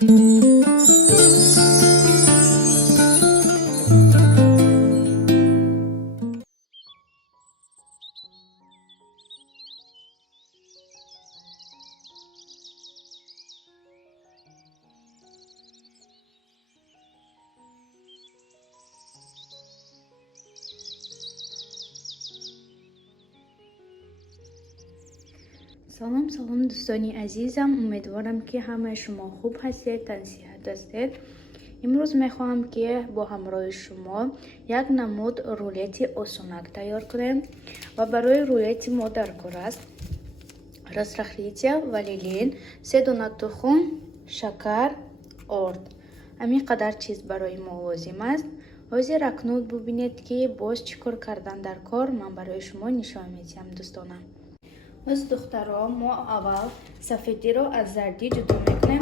سلام دوستانی عزیزم، امیدوارم که همه شما خوب هستید، تن صحت هستید. امروز میخواهم که با همراه شما یک نمود رولت آسونک تیار کنیم و برای رولت ما در کار است رستخریتیا، وانیلین، 3 دانه تخم، شکر، آرد. همین قدر چیز برای ما لازم است. حاضر اکنون ببینید که باز چیکار کردن در کار من برای شما نشان میدم دوستانم. از دخترها ما اول سفیدی رو از زردی جدا میکنیم.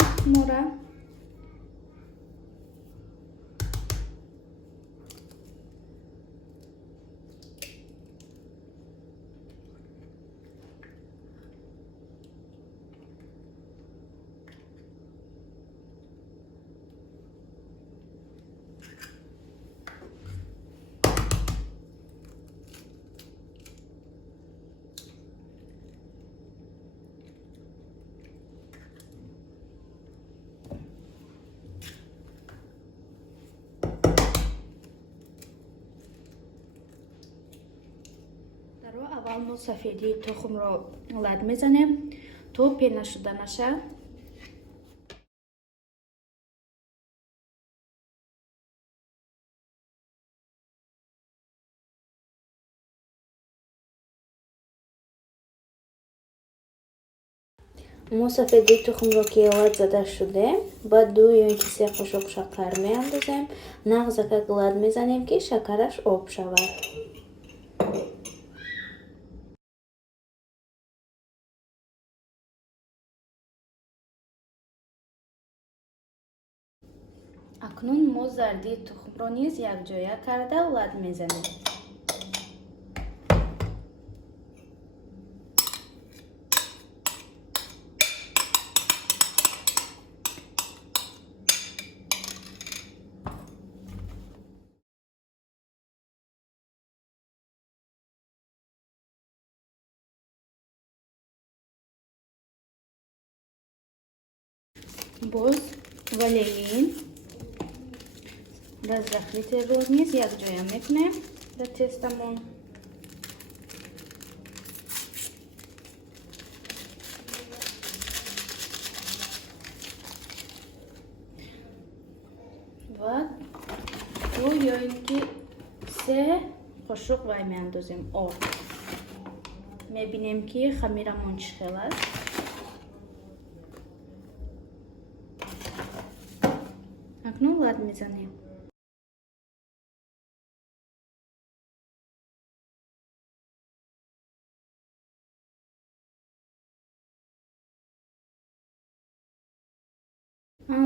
اول ما سفیدی تخم رو لد میزنیم تا پینه شده نشه. ما سفیدی تخم رو که لد زده شده بعد 2 یا 3 قاشق شکر میاندازیم. نغزک لد میزنیم که شکرش آب شود. اکنون ما زردی تخم را نیز یک جایه کرده لد میزنیم. باز وانیلین رزخلیت رو نیز یک جایه میکنیم در تستمون. و 2 یا 3 قاشق وای میاندازیم آب. میبینیم که خمیرمون چخیل است. اکنون لد میزنیم.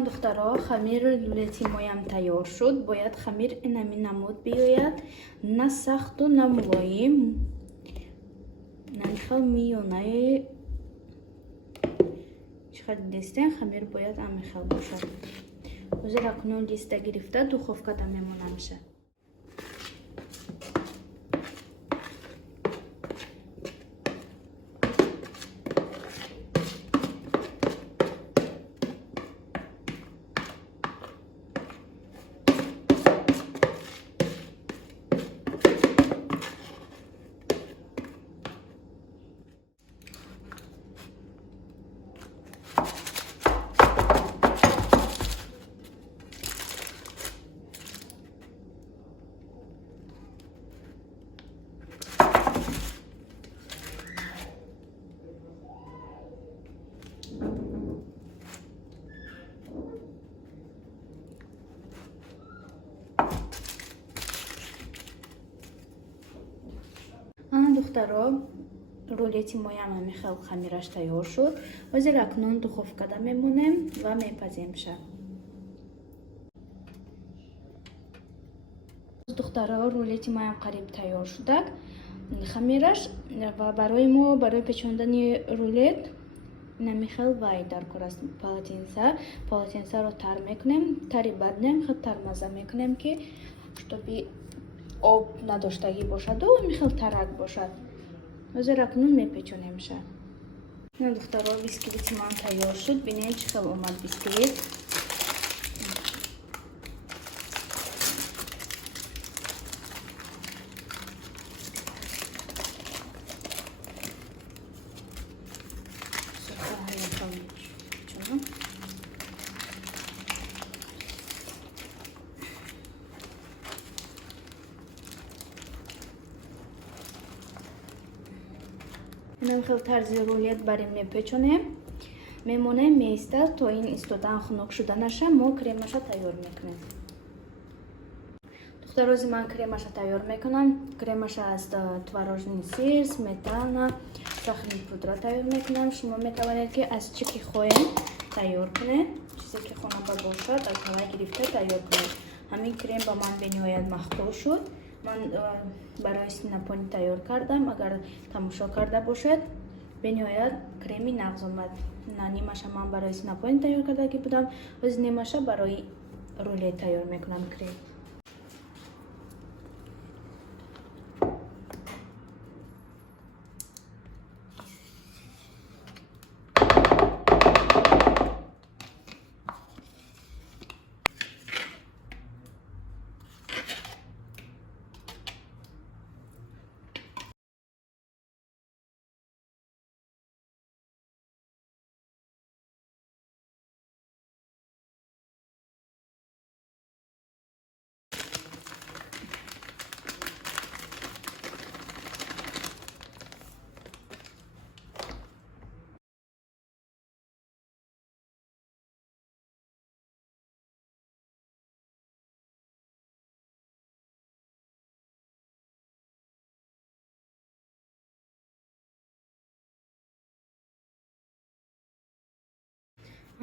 دخترها خمیر رولتی مایم تیار شد. باید خمیر اینمی نمود بیاید، نه سخت و نه ملایم، نه میانه. چقدر دیستین خمیر باید امیخل باشد. حاضر اکنون لیسته گرفته دخوفکه میمونم شه. دخترها رولتی مایم میخواد خمیرش تیار شد. حاضر اکنون دخوفکه میمونیم و میپزیم شه. دخترها رولتی مایم قریب تیار شده خمیرش و برای پیچاندن رولت намихел вай даркор аст полотенцаро тар мекунем, тари бад намихел тар маза мекунем ки чтобы об надоштагӣ бошаду михел тарак бошад. ҳозир акнун мепечонемша. духтаро бисквити ман тайёр шуд. бинед чӣ хел омад бисквит. намихел тарзи рулет барем мепечонем, мемонем меистад то ин истодан хунук шуда наша. мо кремаша тайёр мекунем. духтарози ман кремаша тайёр мекунам. кремаша аз творожный сир, сметана, сахарни пудра тайёр мекунам. шумо метавонед ки аз чӣ ки хоҳем тайёр кунед, чизе ки хонаба бошад аз ҳава гирифта тайёр кунед. ҳамин крем ба ман бениҳоят махтур шуд. ман барои синапони тайёр кардам. агар тамошо карда бошед, бениҳоят креми нағз омад. нимаша ман барои синапони тайёр кардаги будам, ҳозир нимаша барои рулет тайёр мекунам крем.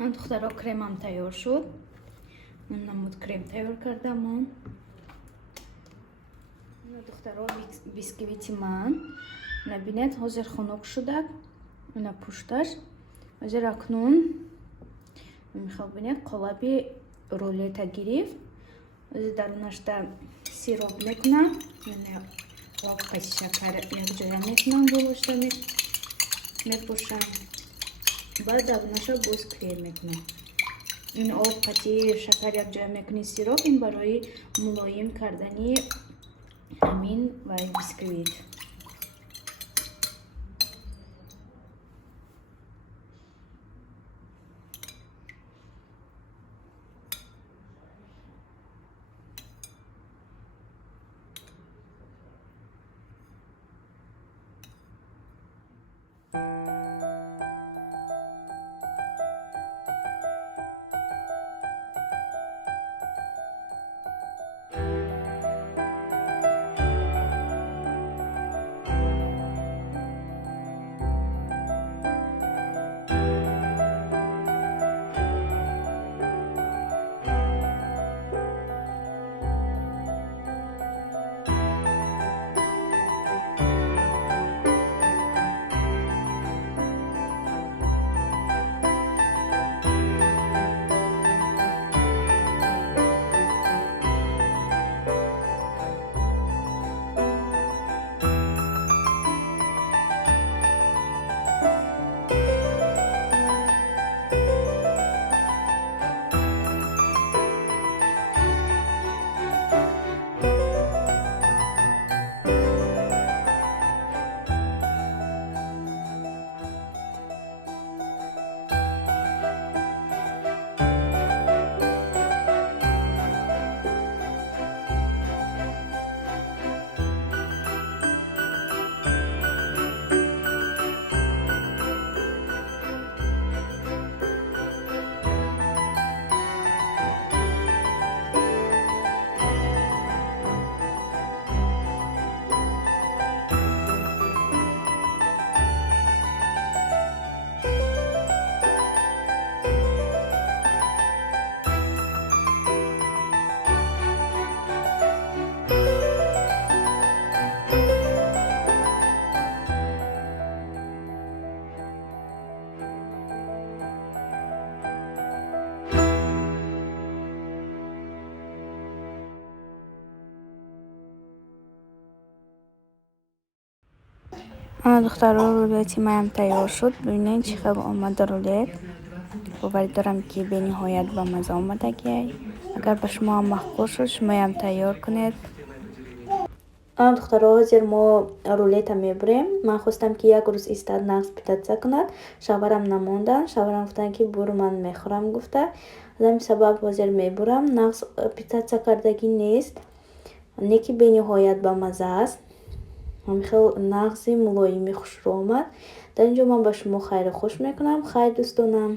духтаро кремам тайёр шуд. намуд крем тайёр кардам. духтаро бисквити ман набинед ҳозир хунук шуда на пушташ. ҳозир акнун мехел бинед қолаби рулета гирифт. ҳозир дарунашда сироп мекунам, лобкаси шакар якҷоя мекунам, болошта мепошам. баъд дарунаша боз крем мекунам. ин об қати шакар якҷоя мекунӣ, сироп ин барои мулоим кардани ҳамин вай бисквит. духтаро, рулети маям тайёр шуд. Бибинед чӣ хел омада рулет. боварӣ дорам ки бениҳоят ба маза омадагиай. Агар ба шумоам маъқул шуд, шумоям тайёр кунед. Духтаро, ҳозир мо рулета мебурем. Ман хостам ки як рӯз истад нағз питатса кунад. Шавҳарам намондан. Шавҳарам гуфтанд ки буру, ман мехӯрам гуфта. Аз ҳамин сабаб ҳозир мебурам. Нағз питатса кардагӣ нест. Не ки бениҳоят ба маза аст. ҳамин хел нағзи мулоими хушрӯ омад. Дар ин ҷо ман ба шумо хайру хуш мекунам. Хайр дӯстонам.